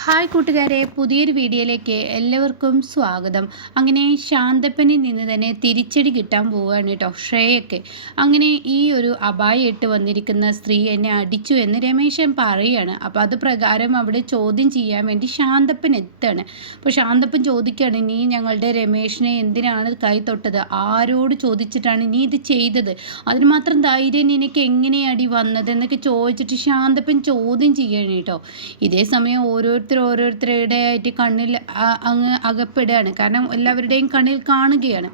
Hi കൂട്ടുകാരെ, പുതിയൊരു വീഡിയോയിലേക്ക് എല്ലാവർക്കും സ്വാഗതം. അങ്ങനെ ശാന്തപ്പനിൽ നിന്ന് തന്നെ തിരിച്ചടി കിട്ടാൻ പോവുകയാണ് കേട്ടോ ശ്രേയൊക്കെ. അങ്ങനെ ഈ ഒരു അപായം ഇട്ട് വന്നിരിക്കുന്ന സ്ത്രീ എന്നെ അടിച്ചു എന്ന് രമേശൻ പറയുകയാണ്. അപ്പോൾ അത് പ്രകാരം അവിടെ ചോദ്യം ചെയ്യാൻ വേണ്ടി ശാന്തപ്പൻ എത്തുകയാണ്. അപ്പോൾ ശാന്തപ്പൻ ചോദിക്കുകയാണ്, നീ ഞങ്ങളുടെ രമേശിനെ എന്തിനാണ് കൈ തൊട്ടത്, ആരോട് ചോദിച്ചിട്ടാണ് നീ ഇത് ചെയ്തത്, അതിന് മാത്രം ധൈര്യം നിനക്ക് എങ്ങനെയാടി വന്നത് എന്നൊക്കെ ചോദിച്ചിട്ട് ശാന്തപ്പൻ ചോദ്യം ചെയ്യുകയാണ് കേട്ടോ. ഇതേ സമയം ഓരോരുത്തരുടെ ആയിട്ട് കണ്ണിൽ അങ്ങ് അകപ്പെടുകയാണ്. കാരണം എല്ലാവരുടെയും കണ്ണിൽ കാണുകയാണ്.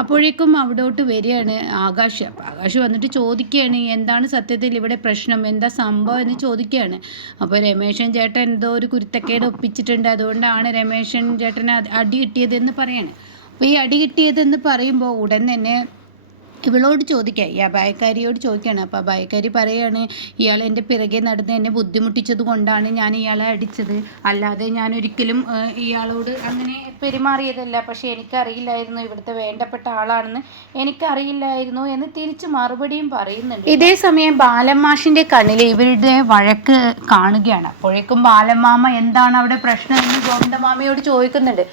അപ്പോഴേക്കും അവിടോട്ട് വരികയാണ് ആകാശ്. ആകാശ് വന്നിട്ട് ചോദിക്കുകയാണ്, എന്താണ് സത്യത്തിൽ ഇവിടെ പ്രശ്നം, എന്താ സംഭവം എന്ന് ചോദിക്കുകയാണ്. അപ്പോൾ രമേശൻ ചേട്ടൻ എന്തോ ഒരു കുരുത്തക്കേട് ഒപ്പിച്ചിട്ടുണ്ട്, അതുകൊണ്ടാണ് രമേശൻ ചേട്ടന് അടി കിട്ടിയതെന്ന് പറയാണ്. അപ്പോൾ ഈ അടി കിട്ടിയതെന്ന് പറയുമ്പോൾ ഉടൻ തന്നെ ഇവളോട് ചോദിക്കുക, ഈ അപായക്കാരിയോട് ചോദിക്കുകയാണ്. അപ്പോൾ അപായക്കാരി പറയുകയാണ്, ഇയാൾ എൻ്റെ പിറകെ നടന്ന് എന്നെ ബുദ്ധിമുട്ടിച്ചത് കൊണ്ടാണ് ഞാൻ ഇയാളെ അടിച്ചത്, അല്ലാതെ ഞാൻ ഒരിക്കലും ഇയാളോട് അങ്ങനെ പെരുമാറിയതല്ല. പക്ഷേ എനിക്കറിയില്ലായിരുന്നു ഇവിടുത്തെ വേണ്ടപ്പെട്ട ആളാണെന്ന് എനിക്കറിയില്ലായിരുന്നു എന്ന് തിരിച്ച് മറുപടിയും പറയുന്നുണ്ട്. ഇതേ സമയം ബാലമാഷിൻ്റെ കണ്ണിൽ ഇവരുടെ വഴക്ക് കാണുകയാണ്. അപ്പോഴേക്കും ബാലമാമ എന്താണ് അവിടെ പ്രശ്നം എന്ന് ഗോവിന്ദമാമയോട് ചോദിക്കുന്നുണ്ട്.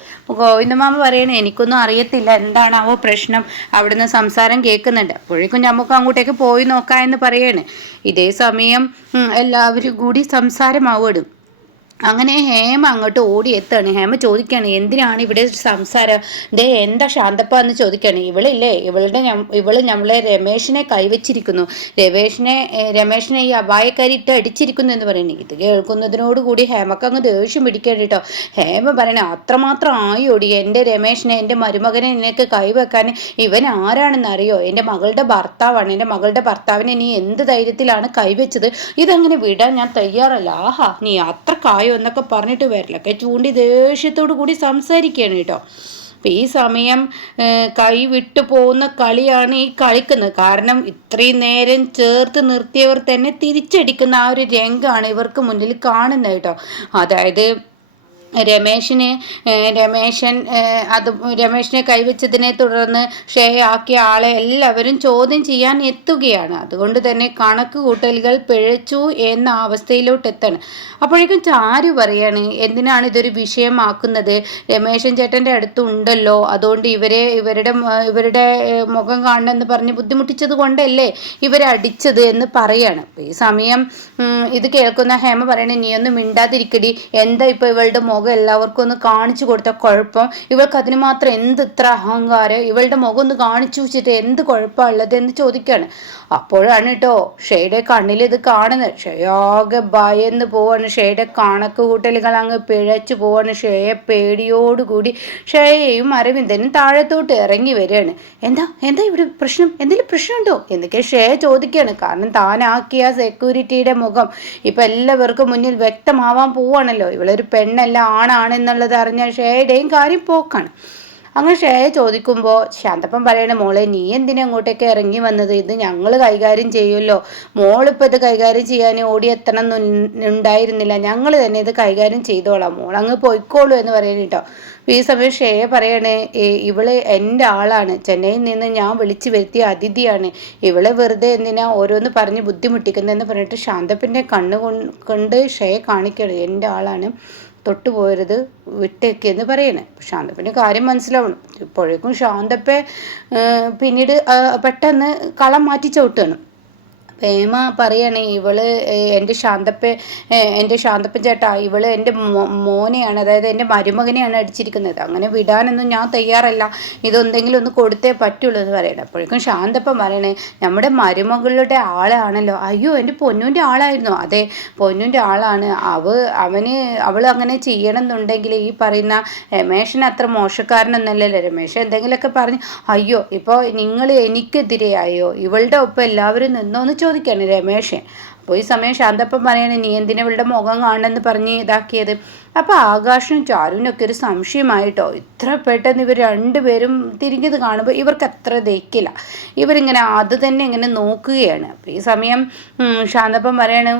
ഗോവിന്ദമാമ പറയണേ, എനിക്കൊന്നും അറിയത്തില്ല, എന്താണാവോ പ്രശ്നം, അവിടുന്ന് സംസാരം കേൾക്കുന്നുണ്ട്. അപ്പോഴേക്കും നമുക്ക് അങ്ങോട്ടേക്ക് പോയി നോക്കാം എന്ന് പറയാണ്. ഇതേ സമയം എല്ലാവരും കൂടി സംസാരമാവിടും. അങ്ങനെ ഹേമ അങ്ങോട്ട് ഓടി എത്താണ്. ഹേമ ചോദിക്കുകയാണ്, എന്തിനാണ് ഇവിടെ സംസാരം, ദേ എന്താ ശാന്തപ്പ എന്ന് ചോദിക്കുകയാണ്. ഇവള് നമ്മളെ രമേശിനെ കൈവച്ചിരിക്കുന്നു, രമേശിനെ ഈ അപായക്കാരി ഇട്ട് അടിച്ചിരിക്കുന്നു എന്ന് പറയുന്നത്. ഇത് കേൾക്കുന്നതിനോടുകൂടി ഹേമക്ക് അങ്ങ് ദേഷ്യം പിടിക്കാൻ കേട്ടോ. ഹേമ പറയണേ, അത്രമാത്രം ആയോടി എൻ്റെ രമേശിനെ, എൻ്റെ മരുമകനെ നിനക്ക് കൈവെക്കാൻ, ഇവൻ ആരാണെന്ന് അറിയോ, എൻ്റെ മകളുടെ ഭർത്താവാണ്, എൻ്റെ മകളുടെ ഭർത്താവിനെ നീ എന്ത് ധൈര്യത്തിലാണ് കൈവച്ചത്, ഇതങ്ങനെ വിടാൻ ഞാൻ തയ്യാറല്ല, ആഹാ നീ അത്ര കായോ എന്നൊക്കെ പറഞ്ഞിട്ട് വരില്ലൊക്കെ ചൂണ്ടി ദേഷ്യത്തോടു കൂടി സംസാരിക്കുകയാണ് കേട്ടോ. അപ്പം ഈ സമയം കൈ വിട്ടു പോകുന്ന കളിയാണ് ഈ കളിക്കുന്നത്. കാരണം ഇത്രയും നേരം ചേർത്ത് നിർത്തിയവർ തന്നെ തിരിച്ചടിക്കുന്ന ആ ഒരു രംഗമാണ് ഇവർക്ക് മുന്നിൽ കാണുന്നത് കേട്ടോ. അതായത് രമേശനെ കൈവച്ചതിനെ തുടർന്ന് ആക്കിയ ആളെ എല്ലാവരും ചോദ്യം ചെയ്യാൻ എത്തുകയാണ്. അതുകൊണ്ട് തന്നെ കണക്ക് കൂട്ടലുകൾ പിഴച്ചു എന്ന അവസ്ഥയിലോട്ട് എത്താണ്. അപ്പോഴേക്കും ചാരു പറയാണ്, എന്തിനാണ് ഇതൊരു വിഷയമാക്കുന്നത്, രമേശൻ ചേട്ടൻ്റെ അടുത്തുണ്ടല്ലോ, അതുകൊണ്ട് ഇവരുടെ മുഖം കാണണമെന്ന് പറഞ്ഞ് ബുദ്ധിമുട്ടിച്ചത് കൊണ്ടല്ലേ ഇവരെ അടിച്ചത് എന്ന് പറയാണ്. ഈ സമയം ഇത് കേൾക്കുന്ന ഹേമ പറയണേ, നീ ഒന്നും മിണ്ടാതിരിക്കടി, എന്താ ഇപ്പോൾ ഇവളുടെ മുഖം എല്ലാവർക്കും ഒന്ന് കാണിച്ചു കൊടുത്ത കുഴപ്പം, ഇവൾക്ക് അതിന് മാത്രം എന്ത് ഇത്ര അഹങ്കാരം, ഇവളുടെ മുഖം ഒന്ന് കാണിച്ചു വെച്ചിട്ട് എന്ത് കുഴപ്പമുള്ളത് എന്ന് ചോദിക്കുകയാണ്. അപ്പോഴാണ് കേട്ടോ ഷെയ്യുടെ കണ്ണിൽ ഇത് കാണുന്നത്. ഷെയാകെ ഭയന്ന് പോവാണ്, ഷെയ്യുടെ കണക്ക് കൂട്ടലുകൾ അങ്ങ് പിഴച്ചു പോവാണ്. ഷെയെ പേടിയോടുകൂടി ഷെയയും അരവിന്ദനും താഴത്തോട്ട് ഇറങ്ങി വരികയാണ്. എന്താ ഇവിടെ പ്രശ്നം, എന്തെങ്കിലും പ്രശ്നമുണ്ടോ എന്നൊക്കെ ഷെയ ചോദിക്കുകയാണ്. കാരണം താനാക്കിയ സെക്യൂരിറ്റിയുടെ മുഖം ഇപ്പം എല്ലാവർക്കും മുന്നിൽ വ്യക്തമാവാൻ പോവാണല്ലോ. ഇവളൊരു പെണ്ണല്ല ആണെന്നുള്ളത് അറിഞ്ഞാൽ ഷെയയുടെയും കാര്യം പോക്കാണ്. അങ്ങനെ ഷെയ ചോദിക്കുമ്പോൾ ശാന്തപ്പൻ പറയണ, മോളെ നീ എന്തിനാ അങ്ങോട്ടേക്ക് ഇറങ്ങി വന്നത്, ഇത് ഞങ്ങൾ കൈകാര്യം ചെയ്യുമല്ലോ, മോളിപ്പോൾ ഇത് കൈകാര്യം ചെയ്യാൻ ഓടിയെത്തണം ഉണ്ടായിരുന്നില്ല, ഞങ്ങൾ തന്നെ ഇത് കൈകാര്യം ചെയ്തോളാം, മോളങ്ങ് പോയിക്കോളൂ എന്ന് പറയുന്നത് കേട്ടോ. ഈ സമയം ഷെയ പറയണേ, ഇവള് എൻ്റെ ആളാണ്, ചെന്നൈയിൽ നിന്ന് ഞാൻ വിളിച്ചു വരുത്തിയ അതിഥിയാണ്, ഇവളെ വെറുതെ എന്തിനാ ഓരോന്ന് പറഞ്ഞ് ബുദ്ധിമുട്ടിക്കുന്നതെന്ന് പറഞ്ഞിട്ട് ശാന്തപ്പൻ്റെ കൊണ്ട് ഷെയ കാണിക്കണം, എൻ്റെ ആളാണ്, തൊട്ടുപോയരുത്, വിട്ടേക്കെന്ന് പറയണേ. ശാന്തപ്പന് കാര്യം മനസ്സിലാവണം. ഇപ്പോഴേക്കും ശാന്തപ്പ പിന്നീട് പെട്ടെന്ന് കളം മാറ്റി ചവിട്ടുകയാണ്. ഹേമ പറയണേ, ഇവള് എൻ്റെ ശാന്തപ്പൻ ചേട്ടാ, ഇവള് എൻ്റെ മോനെയാണ്, അതായത് എൻ്റെ മരുമകനെയാണ് അടിച്ചിരിക്കുന്നത്, അങ്ങനെ വിടാനൊന്നും ഞാൻ തയ്യാറല്ല, ഇതൊന്തെങ്കിലും ഒന്ന് കൊടുത്തേ പറ്റുള്ളൂ എന്ന് പറയണം. അപ്പോഴേക്കും ശാന്തപ്പൻ പറയണേ, നമ്മുടെ മരുമകളുടെ ആളാണല്ലോ, അയ്യോ എൻ്റെ പൊന്നൂൻ്റെ ആളായിരുന്നു, അതെ പൊന്നൂൻ്റെ ആളാണ്, അവൾ അങ്ങനെ ചെയ്യണം എന്നുണ്ടെങ്കിൽ ഈ പറയുന്ന രമേശന് അത്ര മോശക്കാരനൊന്നല്ലല്ലോ, രമേശൻ എന്തെങ്കിലുമൊക്കെ പറഞ്ഞ് അയ്യോ ഇപ്പോൾ നിങ്ങൾ എനിക്കെതിരെയായോ, ഇവളുടെ ഒപ്പം എല്ലാവരും നിന്നോന്ന് ചോദിക്കാണ് രമേശൻ. അപ്പോൾ ഈ സമയം ശാന്തപ്പൻ പറയണേ, നീ എന്തിനാ ഇവളുടെ മുഖം കാണണമെന്ന് പറഞ്ഞ് ഇതാക്കിയത്. അപ്പോൾ ആകാശനും ചാരുവിനൊക്കെ ഒരു സംശയമായിട്ടോ, ഇത്ര പെട്ടെന്ന് ഇവർ രണ്ടുപേരും തിരിഞ്ഞത് കാണുമ്പോൾ ഇവർക്ക് അത്ര ദഹിക്കില്ല, ഇവരിങ്ങനെ അത് തന്നെ ഇങ്ങനെ നോക്കുകയാണ്. അപ്പോൾ ഈ സമയം ശാന്തപ്പൻ പറയണ,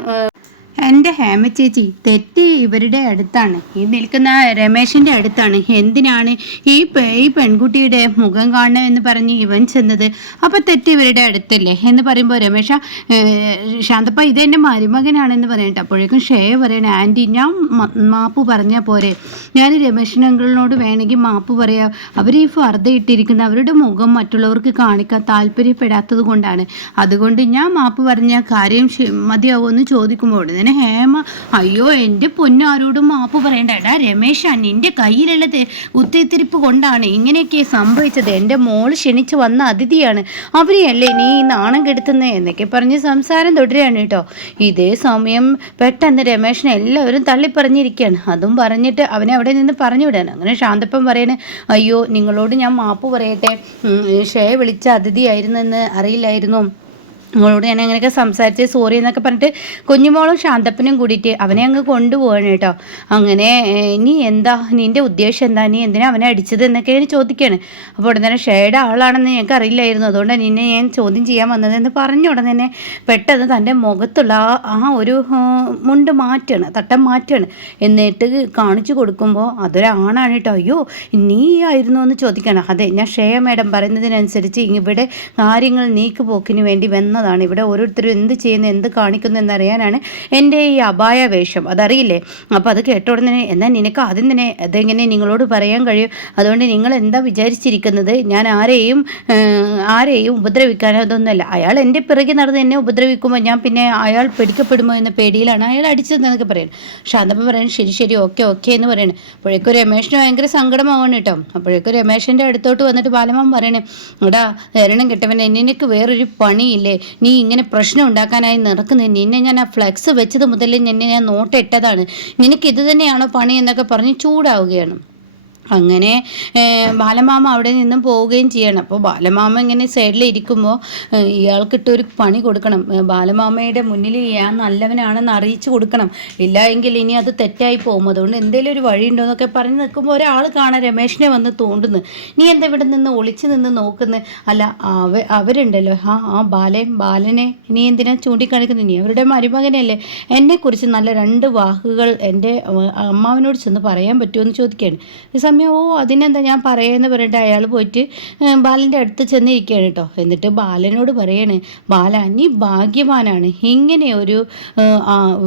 എൻ്റെ ഹേമ ചേച്ചി, തെറ്റ് ഇവരുടെ അടുത്താണ്, ഈ നിൽക്കുന്ന രമേശിൻ്റെ അടുത്താണ്. എന്തിനാണ് ഈ പെൺകുട്ടിയുടെ മുഖം കാണണമെന്ന് പറഞ്ഞ് ഇവൻ ചെന്നത്? അപ്പം തെറ്റ് ഇവരുടെ അടുത്തല്ലേ എന്ന് പറയുമ്പോൾ രമേശ, ശാന്തപ്പ ഇതെൻ്റെ മരുമകനാണെന്ന് പറയട്ടെ. അപ്പോഴേക്കും ഷേയ പറയണേ, ആൻറ്റി ഞാൻ മാപ്പ് പറഞ്ഞാൽ പോരെ? ഞാൻ രമേശനങ്കിളിനോട് വേണമെങ്കിൽ മാപ്പ് പറയാം. അവർ ഈ ഫർദ ഇട്ടിരിക്കുന്ന അവരുടെ മുഖം മറ്റുള്ളവർക്ക് കാണിക്കാൻ താല്പര്യപ്പെടാത്തത് കൊണ്ടാണ്. അതുകൊണ്ട് ഞാൻ മാപ്പ് പറഞ്ഞ കാര്യം മതിയാവുമെന്ന് ചോദിക്കുമ്പോൾ തന്നെ ഹേമ, അയ്യോ എൻ്റെ പൊന്നാരോടും മാപ്പ് പറയണ്ടടാ രമേശ, നിന്റെ കയ്യിലുള്ളത് കുത്തിത്തിരിപ്പ് കൊണ്ടാണ് ഇങ്ങനെയൊക്കെ സംഭവിച്ചത്. എൻ്റെ മോള് ക്ഷണിച്ച് വന്ന അതിഥിയാണ്, അവരെയല്ലേ നീ നാണം കെടുത്തുന്നത് എന്നൊക്കെ പറഞ്ഞ് സംസാരം തുടരുകയാണ് കേട്ടോ. ഇതേ സമയം പെട്ടെന്ന് രമേശനെ എല്ലാവരും തള്ളിപ്പറഞ്ഞിരിക്കുകയാണ്. അതും പറഞ്ഞിട്ട് അവനെ അവിടെ നിന്ന് പറഞ്ഞു വിടാണ്. അങ്ങനെ ശാന്തപ്പം പറയണേ, അയ്യോ നിങ്ങളോട് ഞാൻ മാപ്പ് പറയട്ടെ, ഷേ വിളിച്ച അതിഥിയായിരുന്നു എന്ന് അറിയില്ലായിരുന്നു, നിങ്ങളോട് ഞാൻ അങ്ങനെയൊക്കെ സംസാരിച്ച് സോറി എന്നൊക്കെ പറഞ്ഞിട്ട് കുഞ്ഞുമോളും ശാന്തപ്പനും കൂടിയിട്ട് അവനെ അങ്ങ് കൊണ്ടുപോവാണ് കേട്ടോ. അങ്ങനെ നീ എന്താ, നിൻ്റെ ഉദ്ദേശം എന്താ, നീ എന്തിനാ അവനെ അടിച്ചത് എന്നൊക്കെ ഞാൻ ചോദിക്കുകയാണ്. അപ്പോൾ ഉടനെ തന്നെ ഷേയുടെ ആളാണെന്ന് ഞങ്ങൾക്ക് അറിയില്ലായിരുന്നു, അതുകൊണ്ടാണ് നിന്നെ ഞാൻ ചോദ്യം ചെയ്യാൻ വന്നതെന്ന് പറഞ്ഞ ഉടനെ തന്നെ പെട്ടെന്ന് തൻ്റെ മുഖത്തുള്ള ആ ഒരു മുണ്ട് മാറ്റാണ്, തട്ടം മാറ്റാണ്. എന്നിട്ട് കാണിച്ചു കൊടുക്കുമ്പോൾ അതൊരാണാണ് കേട്ടോ. അയ്യോ നീ ആയിരുന്നു എന്ന് ചോദിക്കണം. അതെ, ഞാൻ ഷേയ മേഡം പറയുന്നതിനനുസരിച്ച് ഇവിടെ കാര്യങ്ങൾ നീക്കുപോക്കിന് വേണ്ടി വന്നതാണ്. ഇവിടെ ഓരോരുത്തരും എന്ത് ചെയ്യുന്നു എന്ത് കാണിക്കുന്നു എന്നറിയാനാണ് എൻ്റെ ഈ അപായ വേഷം, അതറിയില്ലേ? അപ്പോൾ അത് കേട്ട ഉടനെ, എന്നാൽ നിനക്ക് ആദ്യം തന്നെ അതെങ്ങനെ നിങ്ങളോട് പറയാൻ കഴിയും? അതുകൊണ്ട് നിങ്ങൾ എന്താ വിചാരിച്ചിരിക്കുന്നത്? ഞാൻ ആരെയും ഉപദ്രവിക്കാനോ അതൊന്നുമല്ല. അയാൾ എൻ്റെ പിറകെ നടന്ന് എന്നെ ഉപദ്രവിക്കുമ്പോൾ ഞാൻ പിന്നെ അയാൾ പിടിക്കപ്പെടുമോ എന്ന പേടിയിലാണ് അയാൾ അടിച്ചതെന്നൊക്കെ പറയുന്നത്. ശാന്തപ്പ പറയണം, ശരി ശരി ഓക്കെ എന്ന് പറയണേ. അപ്പോഴേക്കും രമേശിന് ഭയങ്കര സങ്കടമാവാണ് കേട്ടോ. അപ്പോഴേക്കും രമേശിൻ്റെ അടുത്തോട്ട് വന്നിട്ട് ബാലമ്മ പറയണേ, എടാ എരണം കെട്ടവനെ, നിനക്ക് വേറൊരു പണിയില്ലേ? നീ ഇങ്ങനെ പ്രശ്നം ഉണ്ടാക്കാനായി നടക്കുന്നത്? നിന്നെ ഞാൻ ആ ഫ്ലെക്സ് വെച്ചത് മുതലേ നിന്നെ ഞാൻ നോട്ടിട്ടതാണ്, നിനക്ക് ഇത് തന്നെയാണോ പണി എന്നൊക്കെ പറഞ്ഞ് ചൂടാവുകയാണ്. അങ്ങനെ ബാലമാമ അവിടെ നിന്നും പോവുകയും ചെയ്യണം. അപ്പോൾ ബാലമാമ ഇങ്ങനെ സൈഡിൽ ഇരിക്കുമ്പോൾ ഇയാൾക്കിട്ടൊരു പണി കൊടുക്കണം. ബാലമാമയുടെ മുന്നിൽ ഞാൻ നല്ലവനാണെന്ന് അറിയിച്ചു കൊടുക്കണം, ഇല്ല എങ്കിൽ ഇനി അത് തെറ്റായി പോകും. അതുകൊണ്ട് എന്തെങ്കിലും ഒരു വഴി ഉണ്ടോ എന്നൊക്കെ പറഞ്ഞ് നിൽക്കുമ്പോൾ ഒരാൾ കാണാൻ രമേശിനെ വന്ന് തോണ്ടുന്നു. നീ എന്താ ഇവിടെ നിന്ന് ഒളിച്ച് നിന്ന് നോക്കുന്നത്? അല്ല അവരുണ്ടല്ലോ, ബാലനെ നീ എന്തിനാ ചൂണ്ടിക്കാണിക്കുന്നത്? നീ അവരുടെ മരുമകനല്ലേ? എന്നെക്കുറിച്ച് നല്ല 2 വാക്കുകൾ എൻ്റെ അമ്മാവനോട് ചെന്ന് പറയാൻ പറ്റുമോ എന്ന് ചോദിക്കുകയാണ്. ഓ അതിനെന്താ ഞാൻ പറയാമെന്ന് പറഞ്ഞിട്ട് അയാൾ പോയിട്ട് ബാലൻ്റെ അടുത്ത് ചെന്നിരിക്കുകയാണ് കേട്ടോ. എന്നിട്ട് ബാലനോട് പറയാണ്, ബാല നീ ഭാഗ്യവാനാണ്, ഇങ്ങനെ ഒരു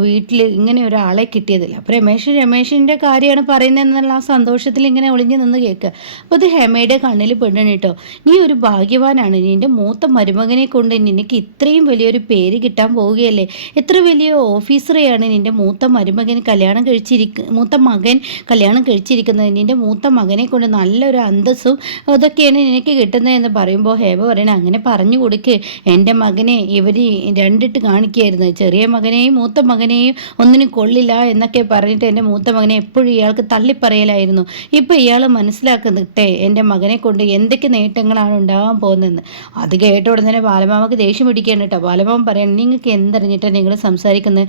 വീട്ടിൽ ഇങ്ങനെ ഒരാളെ കിട്ടിയതില്ല. അപ്പോൾ രമേശിൻ്റെ കാര്യമാണ് പറയുന്നതെന്നുള്ള ആ സന്തോഷത്തിൽ ഇങ്ങനെ ഒളിഞ്ഞു നിന്ന് കേൾക്കുക. അപ്പോൾ അത് ഹേമയുടെ കണ്ണിൽ പെടണം കേട്ടോ. നീ ഒരു ഭാഗ്യവാനാണ്, നിൻ്റെ മൂത്ത മരുമകനെ കൊണ്ട് നിനക്ക് ഇത്രയും വലിയൊരു പേര് കിട്ടാൻ പോവുകയല്ലേ. എത്ര വലിയ ഓഫീസറെയാണ് നിൻ്റെ മൂത്ത മകൻ കല്യാണം കഴിച്ചിരിക്കുന്നത്. നിൻ്റെ മൂത്ത മകനെ കൊണ്ട് നല്ലൊരു അന്തസ്സും അതൊക്കെയാണ് എനിക്ക് കിട്ടുന്നതെന്ന് പറയുമ്പോൾ ഹേമ പറയണേ, അങ്ങനെ പറഞ്ഞു കൊടുക്ക്. എൻ്റെ മകനെ ഇവർ രണ്ടിട്ട് കാണിക്കുകയായിരുന്നു, ചെറിയ മകനെയും മൂത്ത മകനെയും ഒന്നിനും കൊള്ളില്ല എന്നൊക്കെ പറഞ്ഞിട്ട് എൻ്റെ മൂത്ത മകനെ എപ്പോഴും ഇയാൾക്ക് തള്ളിപ്പറയലായിരുന്നു. ഇപ്പം ഇയാൾ മനസ്സിലാക്കുന്നിട്ടേ എൻ്റെ മകനെ കൊണ്ട് എന്തൊക്കെ നേട്ടങ്ങളാണ് ഉണ്ടാകാൻ പോകുന്നതെന്ന്. അത് കേട്ട ഉടനെ തന്നെ ബാലമാമക്ക് ദേഷ്യം പിടിക്കുകയാണ് കേട്ടോ. ബാലമാമ പറയണം, നിങ്ങൾക്ക് എന്തറിഞ്ഞിട്ടാണ് നിങ്ങൾ സംസാരിക്കുന്നത്?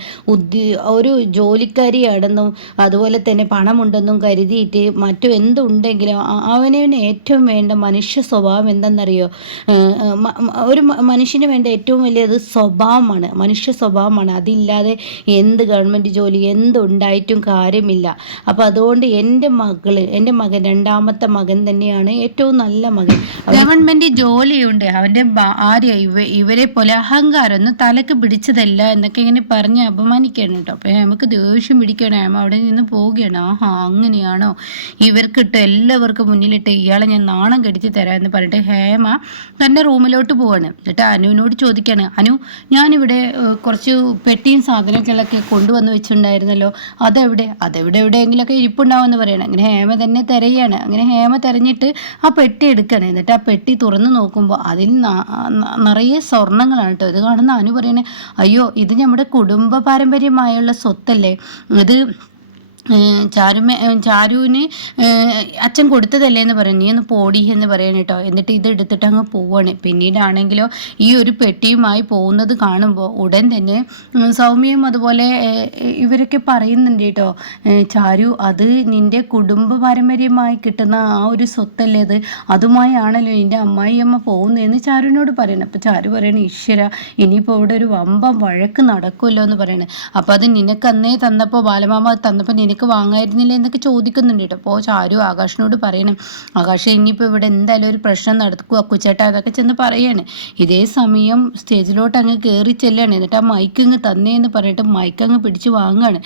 ഒരു ജോലിക്കാരിയാണെന്നും അതുപോലെ തന്നെ പണമുണ്ടെന്നും കരുതിയിട്ട് മറ്റു എന്തുണ്ടെങ്കിലും അവന് ഏറ്റവും വേണ്ട മനുഷ്യ സ്വഭാവം എന്തെന്നറിയോ? ഒരു മനുഷ്യന് വേണ്ട ഏറ്റവും വലിയത് സ്വഭാവമാണ്, മനുഷ്യ സ്വഭാവമാണ്. അതില്ലാതെ എന്ത് ഗവൺമെൻറ് ജോലി എന്തുണ്ടായിട്ടും കാര്യമില്ല. അപ്പോൾ അതുകൊണ്ട് എൻ്റെ മകൻ 2ാമത്തെ മകൻ തന്നെയാണ് ഏറ്റവും നല്ല മകൻ. ഗവൺമെൻറ് ജോലിയുണ്ട്, അവൻ്റെ ഭാര്യ ഇവരെ പോലെ അഹങ്കാരമൊന്നും തലക്ക് പിടിച്ചതല്ല എന്നൊക്കെ ഇങ്ങനെ പറഞ്ഞ് അപമാനിക്കുകയാണ് കേട്ടോ. അപ്പോൾ നമുക്ക് ദേഷ്യം പിടിക്കുകയാണ്. അവിടെ നിന്ന് പോവുകയാണ്. അങ്ങനെയാണോ ഇവർക്കിട്ട് എല്ലാവർക്കും മുന്നിലിട്ട് ഇയാളെ ഞാൻ നാണം കെടുത്തി തരാമെന്ന് പറഞ്ഞിട്ട് ഹേമ തൻ്റെ റൂമിലോട്ട് പോവാണ്. എന്നിട്ട് അനുവിനോട് ചോദിക്കുകയാണ്, അനു ഞാനിവിടെ കുറച്ച് പെട്ടിയും സാധനങ്ങളൊക്കെ കൊണ്ടുവന്ന് വെച്ചിട്ടുണ്ടായിരുന്നല്ലോ, എവിടെയെങ്കിലൊക്കെ ഇരിപ്പുണ്ടാവുമെന്ന് പറയണം. അങ്ങനെ ഹേമ തന്നെ തിരയാണ്. അങ്ങനെ ഹേമ തിരഞ്ഞിട്ട് ആ പെട്ടി എടുക്കുകയാണ്. എന്നിട്ട് ആ പെട്ടി തുറന്ന് നോക്കുമ്പോൾ അതിൽ നിറയെ സ്വർണ്ണങ്ങളാണ് കേട്ടോ. ഇത് കാണുന്ന അനു പറയണേ, അയ്യോ ഇത് നമ്മുടെ കുടുംബ പാരമ്പര്യമായുള്ള സ്വത്തല്ലേ, ഇത് ചാരുവിന് അച്ഛൻ കൊടുത്തതല്ലേ എന്ന് പറയും. നീ ഒന്ന് പോടി എന്ന് പറയണം കേട്ടോ. എന്നിട്ട് ഇത് എടുത്തിട്ട് അങ്ങ് പോവാണ്. പിന്നീടാണെങ്കിലോ ഈ ഒരു പെട്ടിയുമായി പോകുന്നത് കാണുമ്പോൾ ഉടൻ തന്നെ സൗമ്യയും അതുപോലെ ഇവരൊക്കെ പറയുന്നുണ്ട് കേട്ടോ, ചാരു അത് നിൻ്റെ കുടുംബ പാരമ്പര്യമായി കിട്ടുന്ന ആ ഒരു സ്വത്തല്ലേ അത്, അതുമായാണല്ലോ നിൻ്റെ അമ്മായിയമ്മ പോകുന്നതെന്ന് ചാരുവിനോട് പറയണം. അപ്പോൾ ചാരു പറയണം, ഈശ്വര ഇനിയിപ്പോൾ ഇവിടെ ഒരു വമ്പം വഴക്ക് നടക്കുമല്ലോ എന്ന് പറയണത്. അപ്പോൾ അത് നിനക്ക് അന്നേ തന്നപ്പോൾ ബാലമാമ തന്നപ്പോൾ നിനക്ക് വാങ്ങായിരുന്നില്ല എന്നൊക്കെ ചോദിക്കുന്നുണ്ട് കേട്ടോ. അപ്പോൾ ചാരു ആകാശിനോട് പറയണം, ആകാശ് ഇനിയിപ്പോൾ ഇവിടെ എന്തായാലും ഒരു പ്രശ്നം നടക്കുക അക്കുച്ചേട്ടാ അതൊക്കെ ചെന്ന് പറയാണ്. ഇതേ സമയം സ്റ്റേജിലോട്ട് അങ്ങ് കയറി ചെല്ലാണ്. എന്നിട്ട് ആ മൈക്ക് അങ്ങ് തന്നേന്ന് പറഞ്ഞിട്ട് മൈക്ക് അങ്ങ് പിടിച്ച് വാങ്ങുകയാണ്.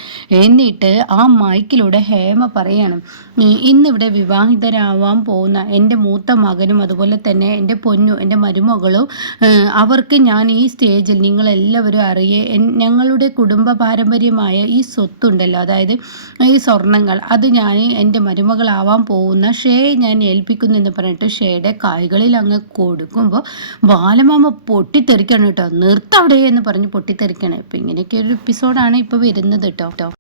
എന്നിട്ട് ആ മൈക്കിലൂടെ ഹേമ പറയാണ്, ഇന്നിവിടെ വിവാഹിതരാവാൻ പോകുന്ന എൻ്റെ മൂത്ത മകനും അതുപോലെ തന്നെ എൻ്റെ പൊന്നു എൻ്റെ മരുമകളും അവർക്ക് ഞാൻ ഈ സ്റ്റേജിൽ നിങ്ങളെല്ലാവരും ഞങ്ങളുടെ കുടുംബ പാരമ്പര്യമായ ഈ സ്വത്തുണ്ടല്ലോ, അതായത് ഈ സ്വർണ്ണങ്ങൾ, അത് ഞാൻ എൻ്റെ മരുമകളാവാൻ പോകുന്ന ഷേയെ ഞാൻ ഏൽപ്പിക്കുന്നു എന്ന് പറഞ്ഞിട്ട് ഷേയുടെ കൈകളിൽ അങ്ങ് കൊടുക്കുമ്പോൾ ബാലമാമ പൊട്ടിത്തെറിക്കണം കേട്ടോ. നിർത്തവിടെ എന്ന് പറഞ്ഞ് പൊട്ടിത്തെറിക്കണം. ഇപ്പം ഇങ്ങനെയൊക്കെ ഒരു എപ്പിസോഡാണ് ഇപ്പോൾ വരുന്നത് കേട്ടോ.